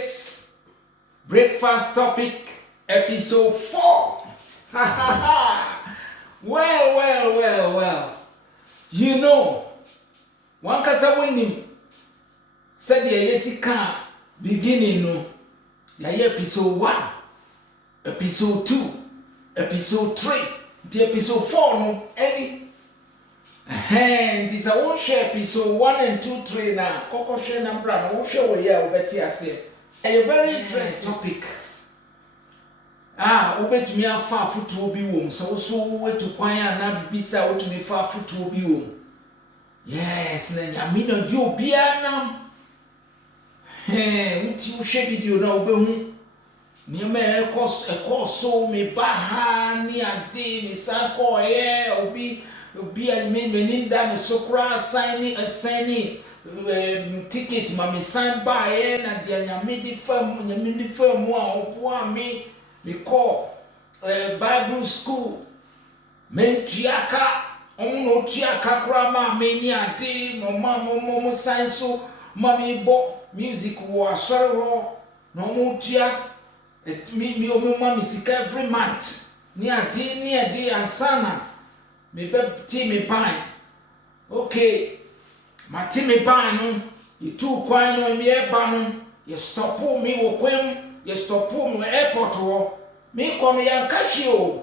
6 breakfast topic episode 4. Well. You know, one kasa winning said the yesika beginning no. Ya episode 1, episode 2, episode 3, the episode 4 no any. This I won't share episode 1 and 2, 3 now. Coco share number. I won't share what you bet you say. A very interesting topic. Ubet me a far foot to be womb. So wait to choir and be so to me far foot to be womb. Yes, then I mean, you be a Hey, what you share video now, boom. Near me a course so me baha near day, me sanko, or be a mean down so cross signing ticket, mammy sign by and the midi firm one me call Bible school. Men Chiaka, no Chiaka grandma, mania day, mamma, science so, mammy bo, music was sorrow, no more Chiak, it me, mammy sick every month, near day, and sana. Me Timmy Pine. Okay, my Timmy Pine, you too quiet on me airban, you stop me or quim, you stop me airport or me come here casio.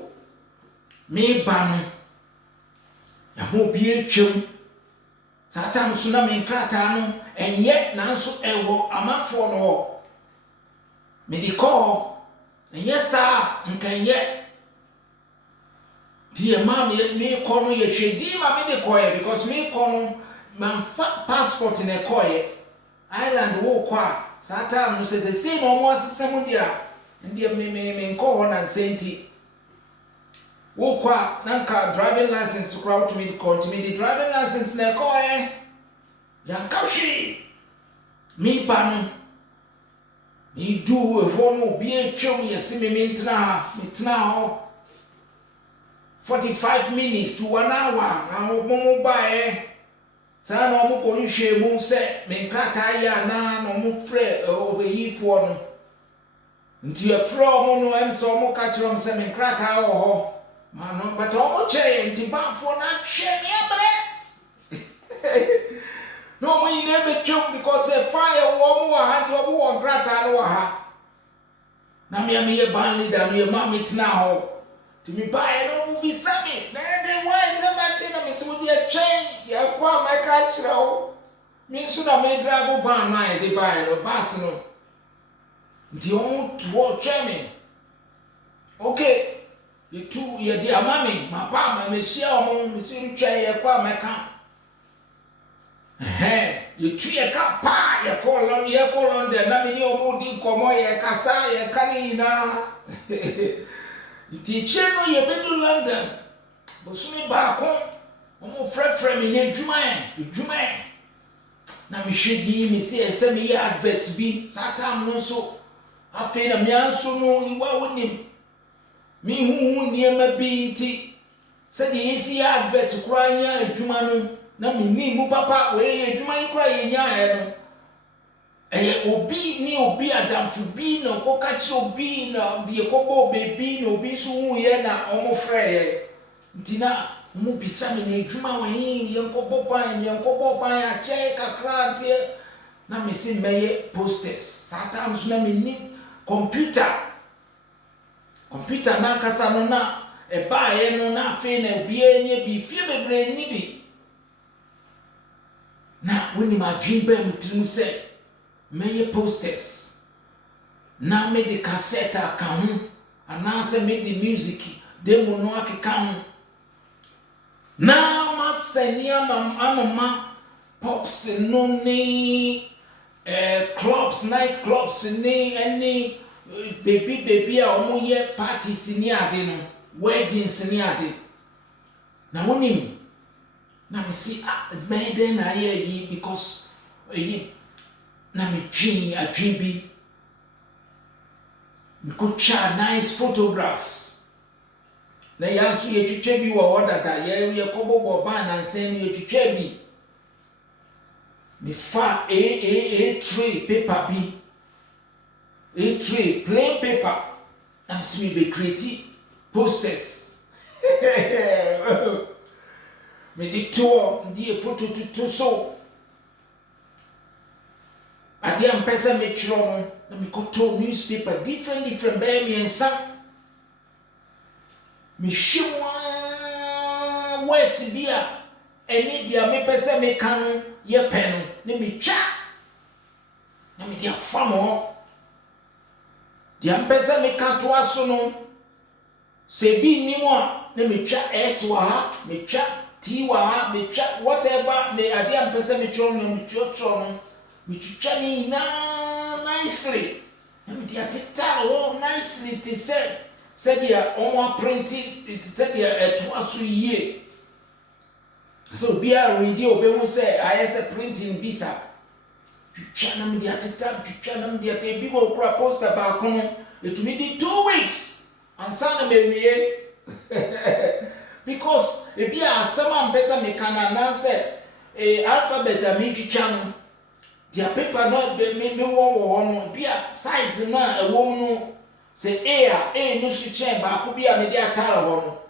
Me ban, ya won't be a chum. Satan tsunami cratano, and yet Nansu ewo a month for no. Me the call, and yes, sir, and can yet. Dear mammy, me call ye shady, mammy the choir, because me call my passport in a choir. Island walk qua. Satan says the same almost some dear, and dear me call on and sainty. Walk qua, Nanka driving license to crowd to me, continue the driving license in a choir. Yankashi, me ban. Me do a one be a chum, you see me now. 45 minutes to 1 hour. Now, Momo by San Omuko, you share moon set, men crataya, no more fret over ye for no. Into your floor, mono, and so more catch on some crata or man, but almost chain to bump for not share me. No, we never choke because a fire warm or had to war grata or ha. Now, me a bandit and your mammy now. To me buy no be sammy. Then why is that Miss would be a chain? You acquire my catch now. Me soon I may drive over night, they buy no bassino. The old to walk chairman. Okay, you two, your dear mammy, my palm, and share Miss Chair, you acquire my car. You tree a car pie, you call on the mammy, your moody, Comoya, Casaya, Canina. The channel you been to London, but soon back home, almost friend in Juman. Now, me should me say a semi adverts be, Satam no so. I feel a man so no, you were with him. Me who near my being said the easy adverts crying at Jumano. Now, me need papa, where you might cry in your obi ni obi adam to be no ko kachi obi na be kobo baby no obi so hu ye na omo frɛ ntina mu bisa me na adwuma wan ye nkobo ban a che kakra ntie na me se meye posters sata so na me ni computer na kasa no na e ba ye no na afi na obi enye bi fie bebre ni bi na woni ma dream be mutrim se many posters. Now me the cassette account, and now say me the music. They will know account. Now ma senior mama pops no ni clubs, night clubs ni any baby or more year parties ni ade weddings ni ade. Now when now me see made na here because na me dream a dream be me could share nice photographs na yansu ye twetwe bi wo order da ye kobo ban na nsen ye twetwe bi me fa a tray paper bi A3 plain paper. I'm seeing be creative posters. Me di tour, di photo to so. Ade ampesa me chiro no, na me koto newspaper different by me ensa. Me hwemwa wet bia eni dia me pese me kan ye pen no, na me twa. Na me dia fam ho. Dia ampesa me kan to aso no. Se bi ni mo a na me twa S wa ha, me twa T wa ha, me twa whatever me ade ampesa me chiro no, me chiro no. We chuchani na nicely. And they are all nicely to say. Said they are printed, it said they are twice a year. So be a radio, be say, I as a printing bisa. Chuchanam the atita, chuchanam the ate, big old crap poster back home. It will be 2 weeks. And Sana may because if you are someone person, they can announce a alphabet, a meat channel. Dia paper no me wo no bia size na ewo no say a no su chen ba ko bia me dia tara ho no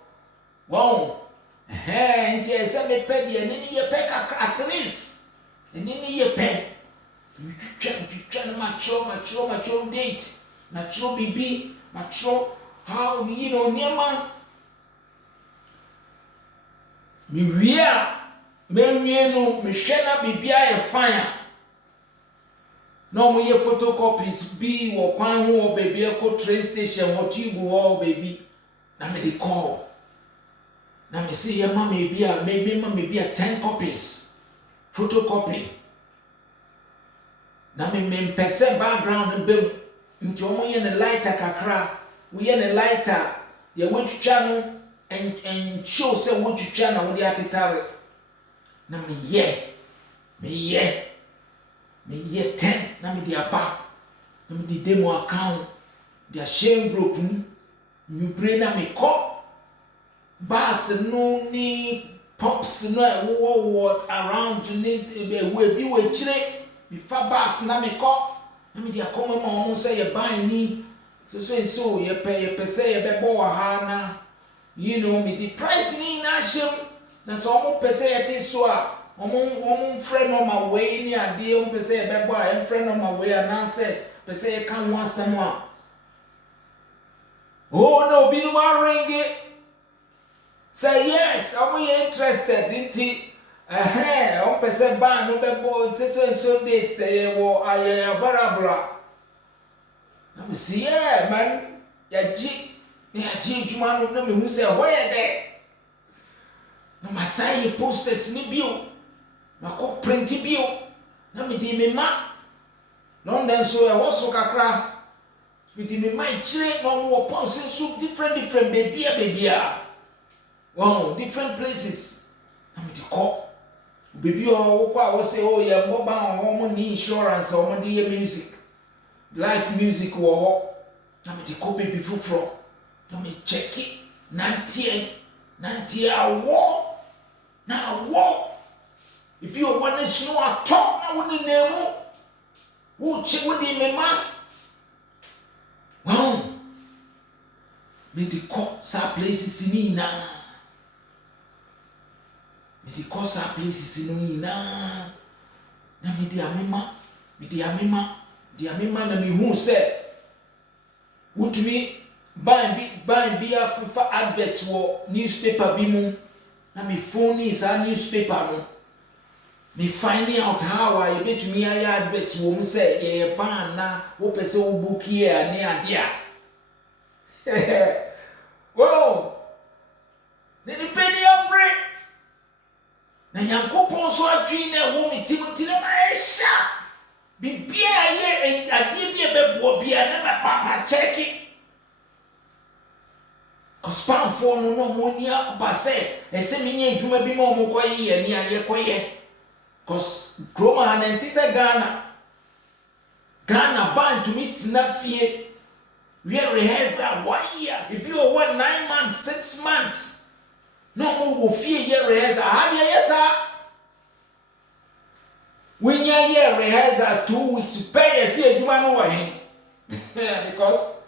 wo nti ese me pe dia ni ye pe ka at least ni ye pe twitwa na macho date macho bibi macho how you know niema mi wia me no me hwe na bibia ye fine. No, we have photocopies. Be or quan or baby, a train station, or tube or baby. Now me call. Now me see your mommy be a maybe 10 copies. Photocopy. Now me percent background and bill. Into we in a lighter kakra. We in a lighter. You went to channel and show say what you channel with the atitare. Now me yeah. Me ye 10 na me dia ba na me di demo account dia share group you brain na me ko bas no ni pops no wo around ni we bi we chire bi fa bas na me ko na me dia ko ma mo say ye ban ni so ye pe say ye be bo ha na you know me the price ni na shem na so mo pe say ye te so a Omo friend on my way ni ade o pese e bebo a friend on my way and say pese e kan wan asem a oh no bi no ring it say yes I'm interested inti o pese ba no bebo so date say wo aye available na me see yeah man ya ji juma no me hu say where there no masai posters ni bio na ko print bio na me di me ma London so e wo so kakra me di me ma chire no wo ponse so different baby wow different places na me di ko baby o wo kwa wo say oh yeah mo ba ho mo ni insurance o mo di music life music wo ho na me di ko baby fufro na me check it 90 awo na wo if you want to know a talk na woni nemu wo che wodi me ma wow me di ko sa places ni na me di ko sa places ni na me di amema na me hu se wotumi ban bi afa advert wo newspaper bi mu na me phone is a newspaper no me finding out how I bet me I advert wo say ye ban na wo pese wo book here ne ade a wow ne ni peni abre na Yankopon so adwin na wo me timoti na ma sha bibia ye ade bi be bo bia na ma check it cause pan for no monia ba say e se me nya adwuma bi ma mo koye ni aye koye cause Roma and Tisa Ghana band to meet na fie we rehearsal 1 year if you are 9 months 6 months no more wo fie year rehearsal how dey yes when you year rehearsal 2 weeks pay say adwuma no wa hen because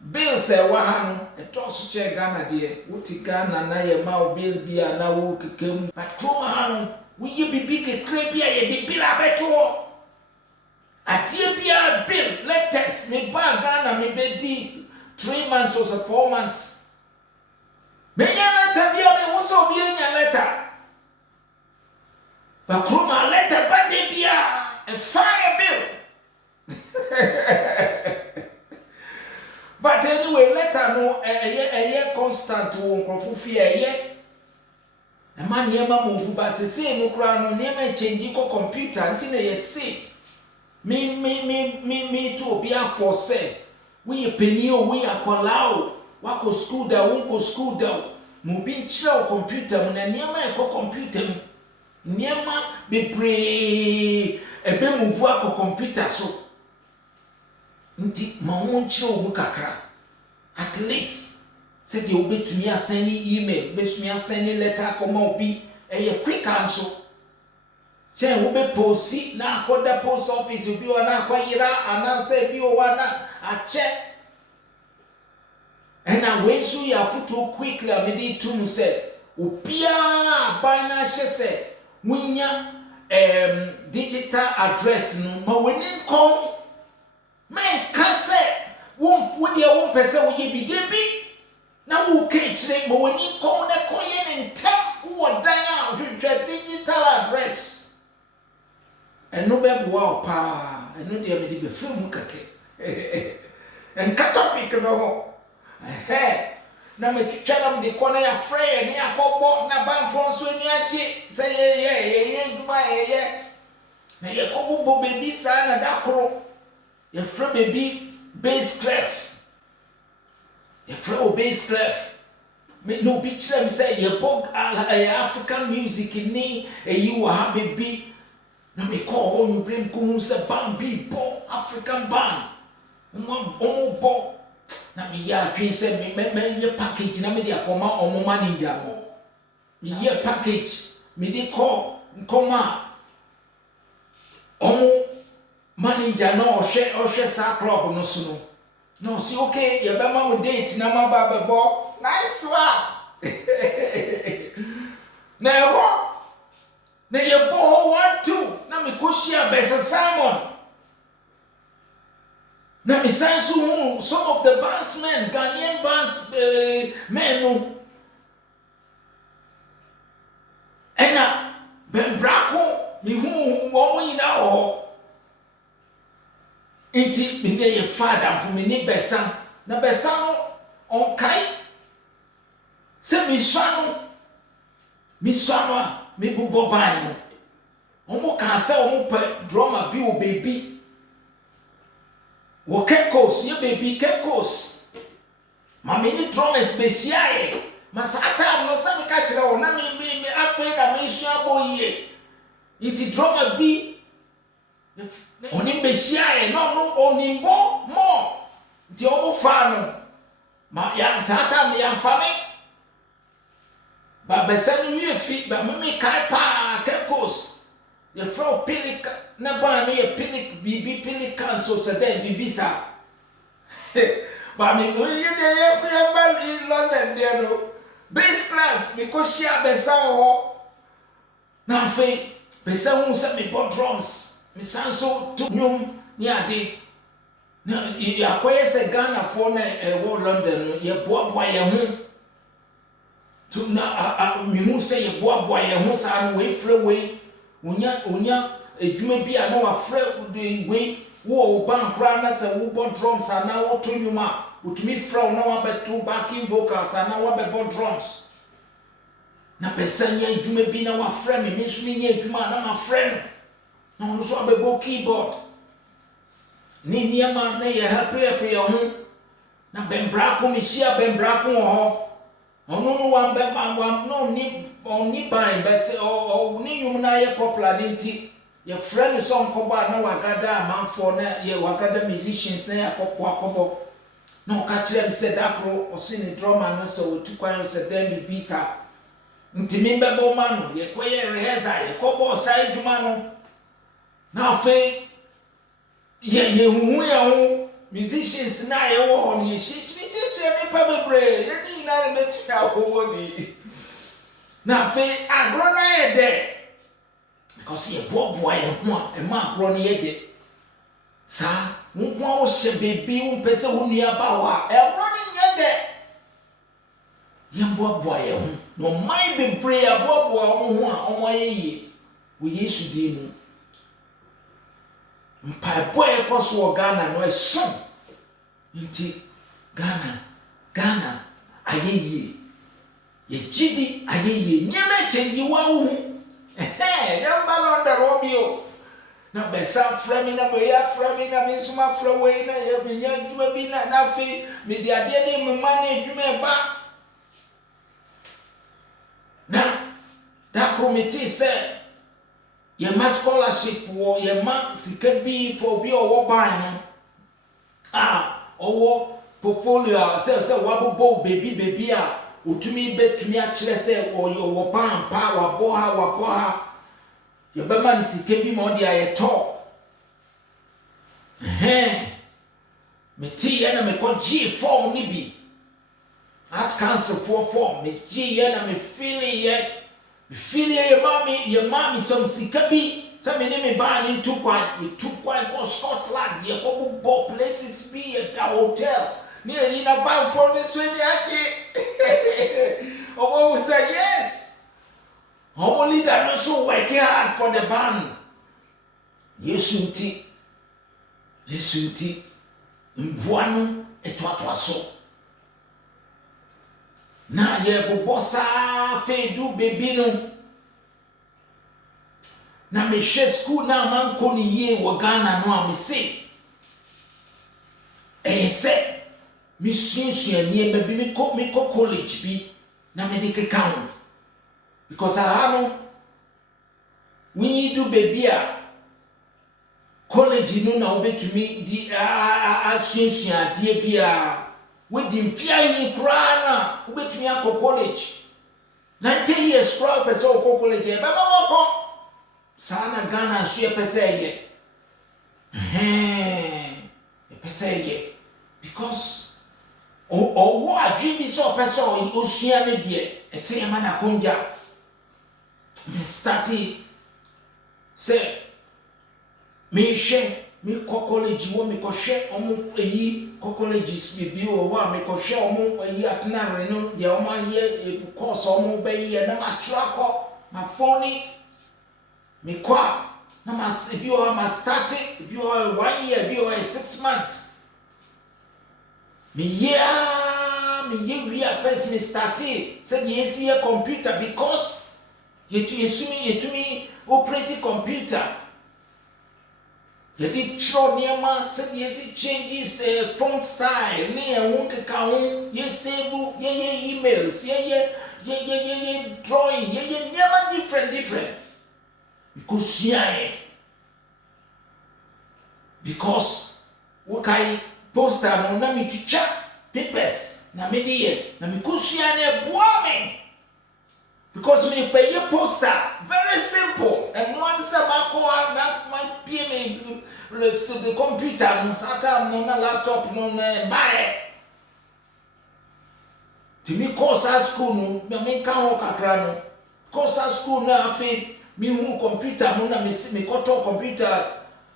bills wahano etoso che Ghana de wuti Ghana na ye ma bill bia na wo kekem but kroma hano wo ye bibi kekre bia ye de bill abeto atie bia bill latest me ba Ghana me be di 3 months or 4 months me nya letter bia me wo so bia nya letter but kroma letter ba de bia a fire bill. But anyway, letter no a constant wo nkrofofie a man niema mo ba sese no kra no niema change ko computer nti na ye se me to obi afo se we peni o we akolao wako school da wonko school da mo bi nkyerɛ computer mo na niema e ko computer mo niema bebre ebe move akɔ computer so nti ma won nkyerɛ wo kakra at least said you obetumi asend email betumi asend letter koma obi quick answer che wo be post na akoda post office obi wa na akwayira ananse bi o wa na ache ena wensu ya futu quickly amedi tum say obia ban na hye say munya digital address no ma woni kom men ka say wo dia wo pese wo ye bi de bi na wo ke kire ma woni kom na koye ne ntam wo dan a hwehwe digital address eno be bo pa eno dia me di be film kake en ka topic no ho na me twitwa de kona ya frey ni akobo na ban fonso ni ache say ye duma ye na ye kobo baby sa na dakoro ye frey baby bass clef ye frey bass clef me no be chere me say ye bog African music ni you wa baby na me call on brain ko say bambi bo African band omo bo na me ya twin say me ye package na me dey akoma omo manager mo ye package me dey call nkoma omo manager no ohwe sa club no so no see okay ye be ma mo date na ma ba be bo nice one na wo na ye bo 1-2 na me ko share Bessa Simon na me sansu some of the bandsmen Ghanaian bands men no ena ben brako mi hu wo nyina ho inti me ne ye father for me ni Bessa na Bessa no on kai se mi swano a me bubo ban no omo ka se omo pe drummer bi wo baby wo kekos ye baby kekos mama ni drummers be shiaye masata no se me ka kire wo na me afei da me sua boye inti drummer bi oni be shiaye no oni bo mo nti omo fa no ma ya tata me ya fa me ba Bessa no wie fi ba me kai pa kekos ye fro pilik na ba me ye pilik bibi pelican so se den bibi sa ba me ye de ye ba in London there no bass clef me ko share Bessa ho na fe Bessa hu se me bo drums me sanso to nyum ni ade na ya koye se Ghana for na wo London ye boa ye hu to na me hu se ye boa ye hu sa no we free we onya edwuma bi a na wa frɛ de we wo ban kra na se wo bo drums ana wo to nyuma utumi frɛ na wa beto backing vocals ana wa be bo drums na Bessa nya edwuma bi na wa frɛ me nso nya edwuma na ma frɛ no na so be bo keyboard ni niema na ye happy ye ho na ben brako me shia ben brako ho ono no wa be ma no ni oni ban but ni yum na ye popular nti ye friend so nkoba na wagada amanfo na ye wagada musicians na akobo na o ka kire me se dakro o si ni drummer no so otukwan se dem bi sa nti me be bo ma no ye koye rehearsal ye kobo side dwuma no na fe ye hu ya ho musicians na ye wo ni she me pa bebre ye ni na me tia wo ni na fe agro na ye de because ye bobo ye ho a e ma agro na ye de sa nko a wo hye bebi wo pese wo nua ba wa e agro ni ye de ye bobo ye ho no mai bebre ya bobo wo ho a omo ye yi wo Yesu di mu mpa boy koso wo Ghana no e so nti Ghana ayeye ye gidi ayeye nyame chengi wa wo yamba londa robio na besa frami na boya frami na misuma frowe na ye binya djuma bi na fi me di ade de me mane djuma ba na da committee say ye ma scholarship wo ye ma sika bi for bi owo ban no owo portfolio say wabo baby a utumi betumi a kire say owo ban pa wabo ha ye be man sika bi mo dia ye to me ti ye na me ko G form ni bi art council form me G ye na me feel ye mommy some sika bi say me ne me ban in 2 kwan go Scotland ye ko go places be at the hotel ni na ban for this way ake we say yes our leader not so working hard for the band Yesu nti mbuano etwatwa so na ye bobosa fedu baby no na me hwe school na manko ni ye wo Ghana no a me se se mi sunsun ani e bi mi ko college bi na me de keka because no we do baby a college no na obetumi di sunsun ade bia we di mfia yi kra na obetumi akọ college 90 years kra person okọ college e baba woko sana Ghana so ye pese ye pese ye because o adwi bi so person o sua ne de e se ye mana konja me start say me hwe me college wo me ko hwe omo yi colleges bi wo wa me ko hwe omo yi atnare no de omo ye course omo be ye na ma trako ma phone me kwa na ma bi o ma start bi o 1 year bi o 6 months me we are first me start say yes ye computer because you operate computer. You did show niema said yes changes font style me won ka ho ye save ye emails ye drawing ye never different because what kai poster no na me twicha papers na me dey na me kusua na boa me because me pay your poster very simple and no answer back that might be me so the computer no sata no na laptop no na buy to me course school no me kan ho kakra no course school na afi me hu computer no na me koto computer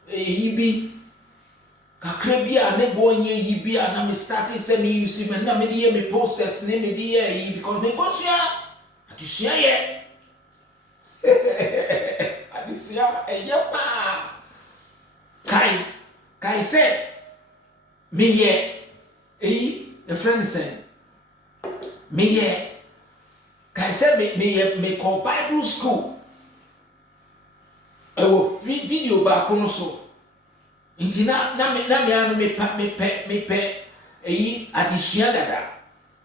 yibi kakra bi a ne bo nye yibi a na me start say me use me na me dey me posters ne me dey because me kosua adusua ye adusua eye pa kai say me ye a friend say me ye kai say me call Bible school wo video ba ko no so nti na me pe adusua dada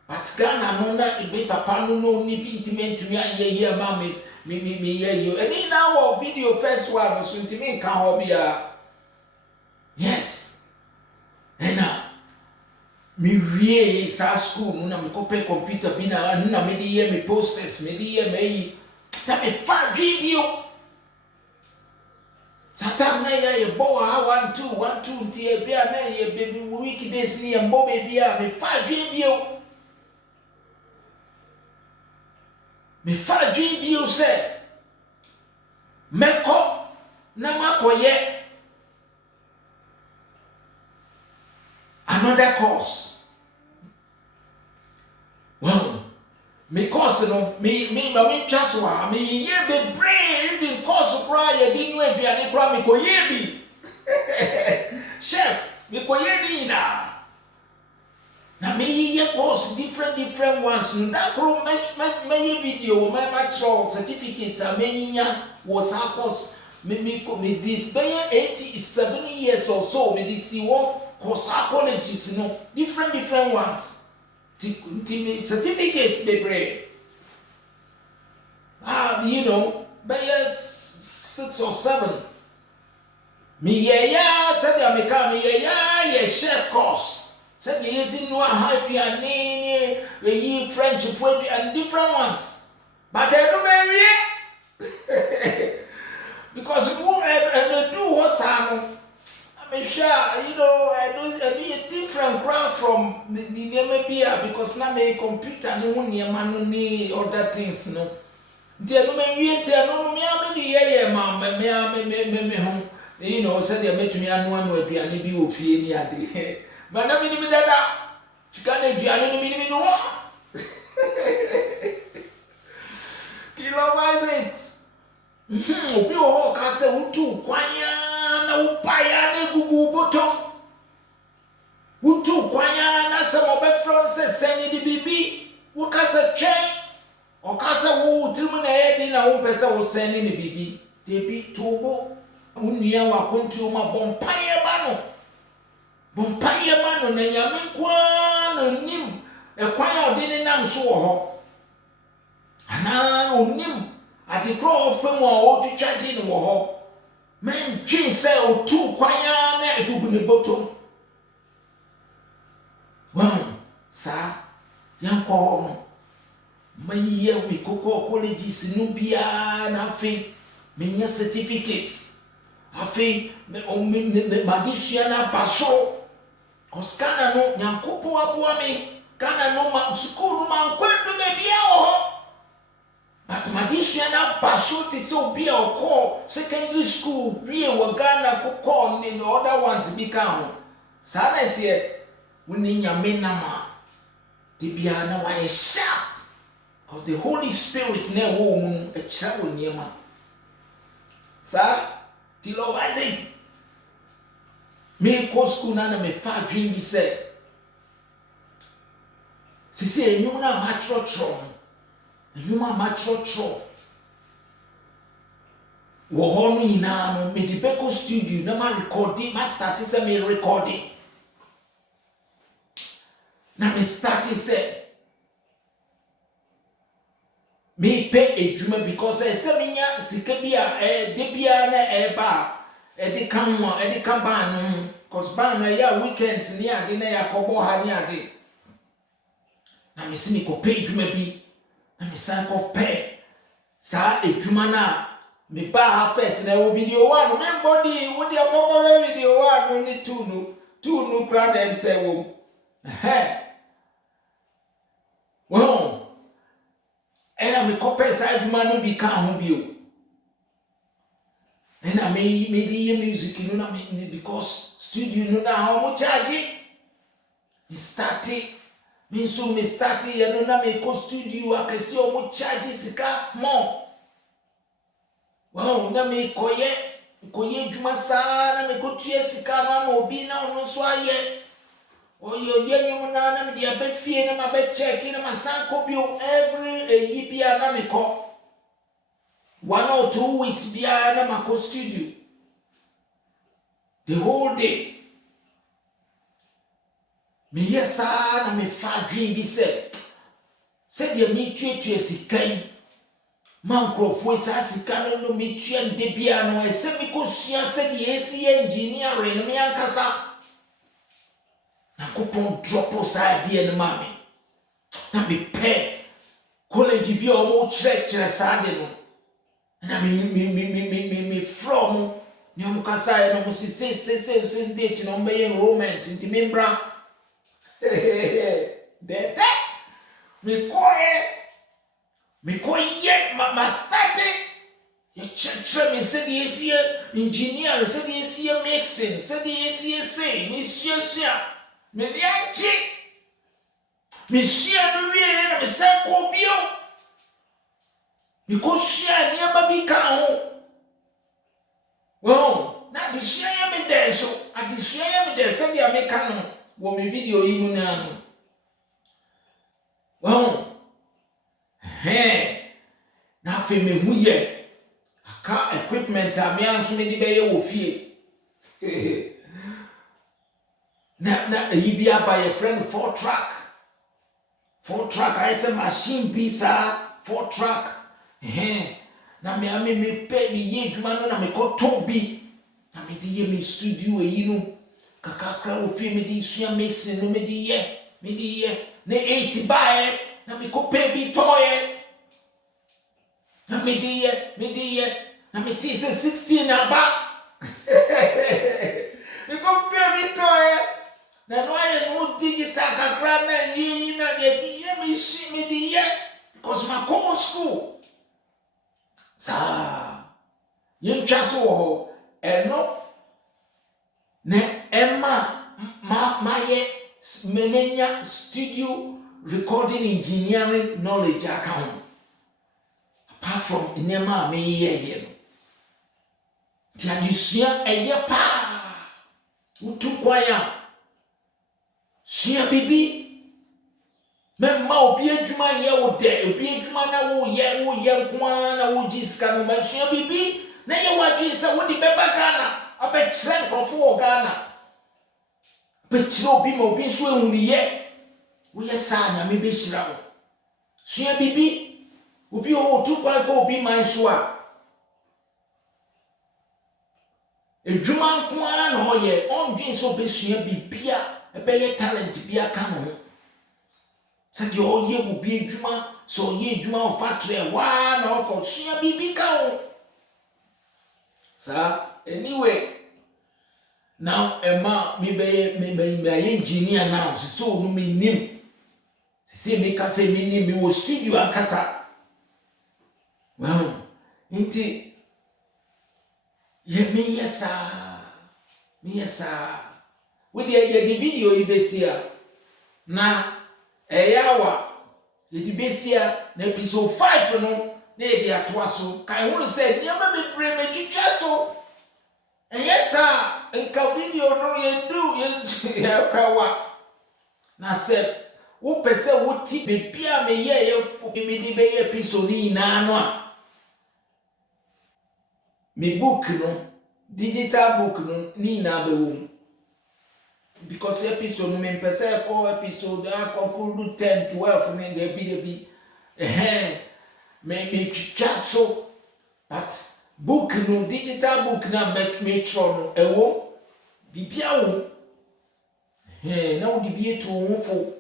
but Ghana no na be papa no ni bi intimate me ye ma me ye yo eni na wo video first one so ntimi nka ho bia yes ena me wie sa school no na me copy computer bi na me dey me posters me dey me yi na me fa video Satam na ye bo 1 2 tie bia na ye baby weekdays ni ye bo baby a me fa dwen bio. Me fa dwen bio se meko na makoye another course. Well, me course no me trust wa me ye be brain be course cry ye di nu aduane cry me ko ye bi. Chef, me ko ye di na me ye course different ones. No that kro me video me show certificates a me nya was our course me this be 80 years or so me this see what course colleges no different ones. Certificates they bring. You know, by 6 or 7. Me tell you me chef course. Said you see no happy and name, French food and different ones. But I don't marry because you and do what's happening. Sure, you know, I be a different crowd from the MBA because now my computer no need other things no. Dear no me tell no me am the yeah ma'am me home. You know, said they met me and one word and be ofie ni ade. But na me ni dada. Fika na aduane no me no. Kilo it. Obi o ka se utu kwanya na upaya ne gugu bottom. Utu kwanya na se mo be France send di bibi. Wo ka se twen. O ka se wo timu na ye di na wo pese wo send ni bibi. Debi tobo. Unia wa kontu ma bompaye ba no. Bompaye ba no na nyame kwa no nim. E kwanya odi ni nam so wo ho. Ana onim ati kro ofem a o twitwa di ni wo ho. Men twin say o tu kwanya na egugu ni bottom. Well, sa yanko no. Maye mi koko colleges no bia na fe menya certificates. Afe me madisia na paso. Cause kana no nyankopo aboa me. Kana no ma school ma kwendo me bia o. Mathematician na paso ti se obi a okọ secondary school wie wo Ghana kokọ ni no other ones bi ka ho sa na tie woni nyame na ma de bia na wa sharp because the Holy Spirit na wo mu e kira wo niema sa ti lo wa ze me ko school na me fa dream bi se sisi enyu na ma trotro Numa machocho. Wo ho no nyina no me di beko studio na ma recording, ma start say me recording. Na me start say me pay edwuma because say me nya sika bia de bia na ba de kan mo de kan ba no cause ba na ya weekends ni ade na ya kobo ha ni ade. Na me si me ko pay edwuma bi. Me san ko pay sa edwuma na me ba first na wo video one me body wo dia ko video one ni two no crowd them say wo well ena me ko pay sa edwuma no bi ka ho bio ena me di music no na me because studio no na how much charge me started ya no na me ko studio akesi o mo charge sika mo wow na me koye dwuma saa na me ko tue sika na ma obi na ono so aye oyo yenyu na me dia be fie na ma be check na ma san ko bio every year bia na me ko 1 or 2 weeks bia na ma ko studio the whole day. Me yesa na me fa dream bi se de me tuetue sikan man krofo sa sikan no me tue nde bia no ese me ko sua se de esi engineering me ankasa na kopon drop sa de no mame na me pe college bi o mo chere sa de no na me from ni omukasa no musisi date no mbe enrollment nti membra de me koye ma start ye church me se die sie engineer se die sie mixing se die sie say me sia me lianchi me sia no wie na me se ko bio me ko sia ni aba bi ka ho well na di sia ya me de so adi sia ya me de se dia me ka no wo me video yi mu na no well na fe me hu ye aka equipment a me anso me di be ye wo fie na yi bi aba ye friend 4 track I say machine bi sa 4 track na me pe me ye dwuma no na me ko to bi na me di ye me studio yi no kakakra wo fie me di sua mixing no me di ye na 80 bae na me ko pe bi toye na me di ye na me ti se 16 aba me ko pe bi toye na no aye no digital kakra na yi na ye di ye me di ye because my co school sa ye twaso ho eno na emma ma ye menenya studio recording engineering knowledge account apart from inema me ye no ti adusua eye pa utu kwaya sua bibi memma obi adwuma ye wo de obi adwuma na wo ye kwa na wo jiska no ma sua bibi na ye wadwisa wo di beba Ghana abekire nkrofo wo Ghana bekire obi ma obi so ehuni ye wo ye sa na me be hira wo sua bibi obi o tu kwa ko obi man so a edwuma kwa na ho ye ondwin so be sua bibia ebe ye talent bia ka no ho sa di o ye obi edwuma so ye edwuma o factory wa na o ko sua bibi ka ho sa anyway now Emma me engineer now so no me nim se me ka se me nim me wo studio akasa well inti ye me yesa we the video ibesia na eyawa ye di besia na episode 5 no na e di atoa so kan hu say nyama me pre me twitwa so yesa nka video no ye kawa na se wo pese wo ti bebia me ye me di be episode ni na no a me book no digital book no ni na be wo because episode no me pese ko episode akoko 10 12 me de bi me twitwa so but book no digital book na metro no ewo bibia wo na wo di bi eto wo fo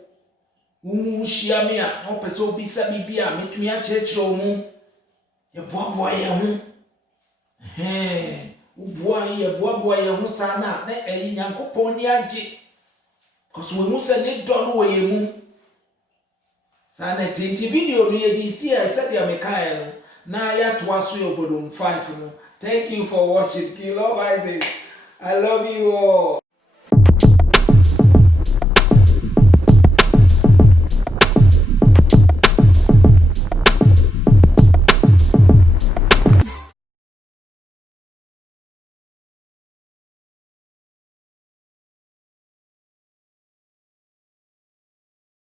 wo hia me a na wo pese obi sa bibia metu ya kyerɛkyerɛ mu ye boaboa ye ho wo boa ye ho sana na eyi Nyankopɔn ni age cause we mu se ne do no wo ye mu sana tinti video no ye di si a se dia me kai no na ya to aso your bodom 5 no. Thank you for watching. Kilo Isaac. I love you all.